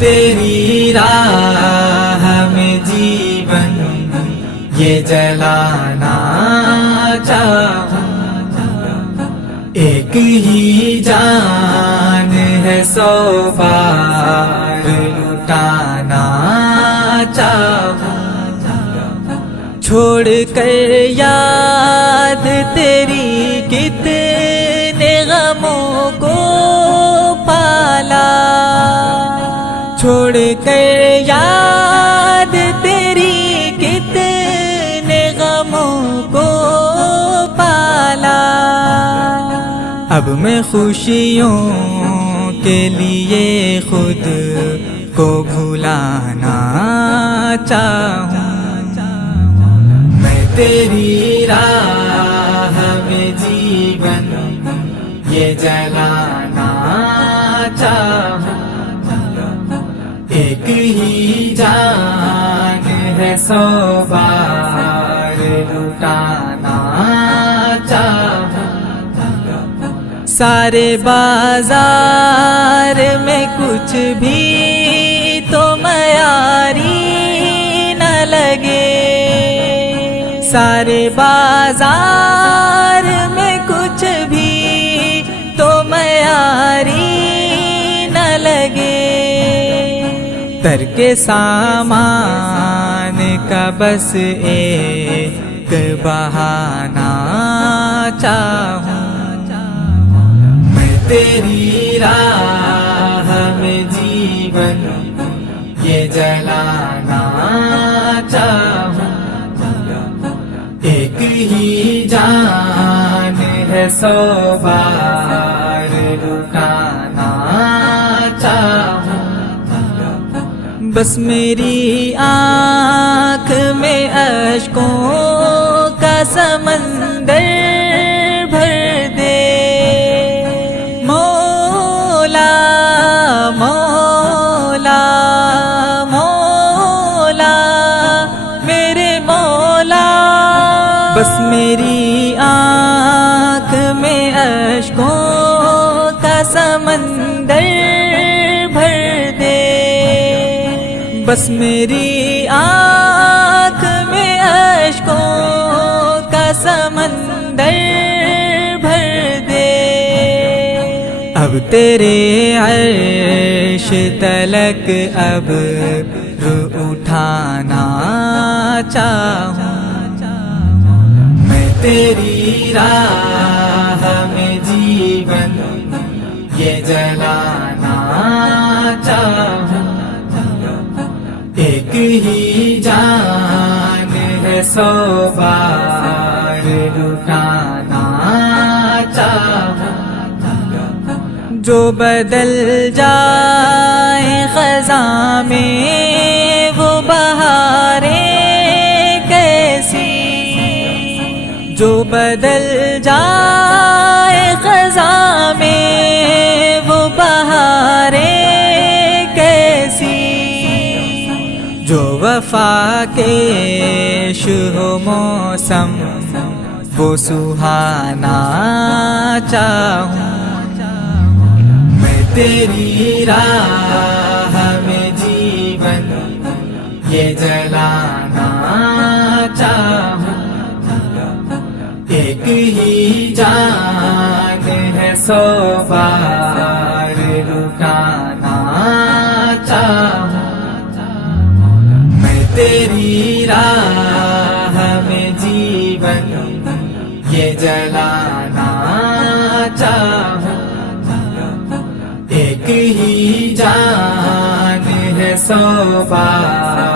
تیری راہ میں جیون یہ جلانا چاہوں، ایک ہی جان ہے 100 بار لٹانا چاہوں، چھوڑ کر یاد تیری کتنے غموں کو پالا، چھوڑ کر یاد تیری کتنے غموں کو پالا، اب میں خوشیوں کے لیے خود کو بھلانا چاہوں، میں تیری راہ میں جیون یہ جلانا چاہوں، ایک ہی جان ہے 100 بار لٹانا چاہوں، سارے بازار میں کچھ بھی تو معیاری نہ لگے، سارے بازار میں کچھ بھی تو معیاری نہ لگے، ترک سامان کا بس ایک بہانہ چاہوں، میں تیری راہ میں جیون یہ جلانا چاہوں، ایک ہی جان ہے 100 بار لٹانا چاہوں، بس میری آنکھ میں اشکوں کا سمندر بھر دے، مولا مولا مولا میرے مولا، بس میری آنکھ میں اشکوں کا سمندر بھر دے، بس میری آنکھ میں اشکوں کا سمندر بھر دے، اب تیرے عرش تلک اب اٹھانا چاہوں، میں تیری راہ میں جیون یہ جلانا چاہوں، ایک ہی جان ہے 100 بار لٹانا چاہوں، جو بدل جائے خزاں میں وہ بہاریں کیسی، جو بدل جائے خزاں میں وہ بہاریں کیسی، جو وفا کے ہو موسم وہ سہانا چاہوں، میں تیری راہ میں جیون یہ جلانا چاہوں، ایک ہی جان ہے 100 بار لٹانا چاہوں، میں تیری راہ میں جیون یہ جلانا چاہوں، ایک ہی جان ہے 100 بار